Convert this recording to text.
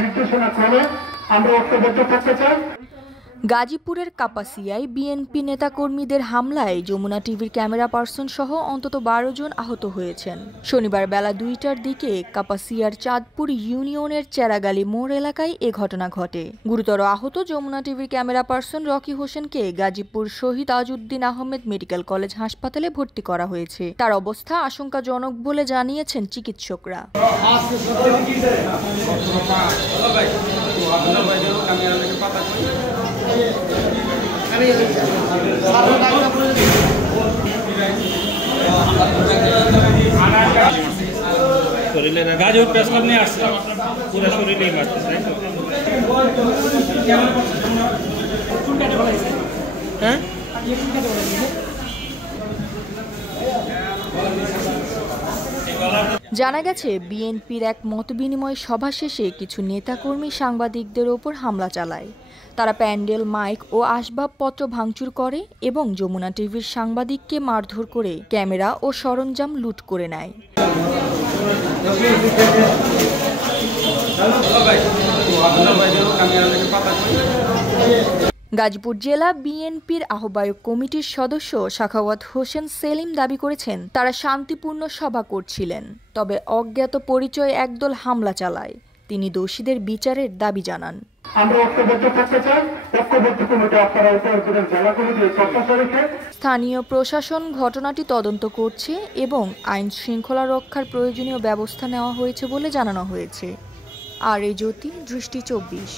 নির্দেশনা ক্রমে আমরা ঐক্যবদ্ধ থাকতে চাই। গাজীপুরের কাপাসিয়ায় বিএনপি নেতাকর্মীদের হামলায় যমুনা টিভির ক্যামেরা পার্সন সহ অন্তত ১২ জন আহত হয়েছেন। শনিবার বেলা ২টার দিকে কাপাসিয়ার চাঁদপুর ইউনিয়নের চেরাগালি মোড় এলাকায় এ ঘটনা ঘটে। গুরুতর আহত যমুনা টিভির ক্যামেরা পার্সন রকি হোসেনকে গাজীপুর শহীদ আজউদ্দিন আহমেদ মেডিকেল কলেজ হাসপাতালে ভর্তি করা হয়েছে। তার অবস্থা আশঙ্কাজনক বলে জানিয়েছেন চিকিৎসকরা। গাজীপুর প্রেস ক্লাব নিয়ে আসছে, পুরো শরীরেই মারতেছে। হ্যাঁ, জানা গেছে বিএনপির এক মতবিনিময় সভা শেষে কিছু নেতাকর্মী সাংবাদিকদের ওপর হামলা চালায়। তারা প্যান্ডেল, মাইক ও আসবাবপত্র ভাঙচুর করে এবং যমুনা টিভির সাংবাদিককে মারধর করে ক্যামেরা ও সরঞ্জাম লুট করে নেয়। গাজীপুর জেলা বিএনপির আহ্বায়ক কমিটির সদস্য সাখাওয়াত হোসেন সেলিম দাবি করেছেন, তারা শান্তিপূর্ণ সভা করছিলেন, তবে অজ্ঞাত পরিচয় একদল হামলা চালায়। তিনি দোষীদের বিচারের দাবি জানান। স্থানীয় প্রশাসন ঘটনাটি তদন্ত করছে এবং আইন শৃঙ্খলা রক্ষার প্রয়োজনীয় ব্যবস্থা নেওয়া হয়েছে বলে জানানো হয়েছে। আর এই জ্যোতি, দৃষ্টি ২৪।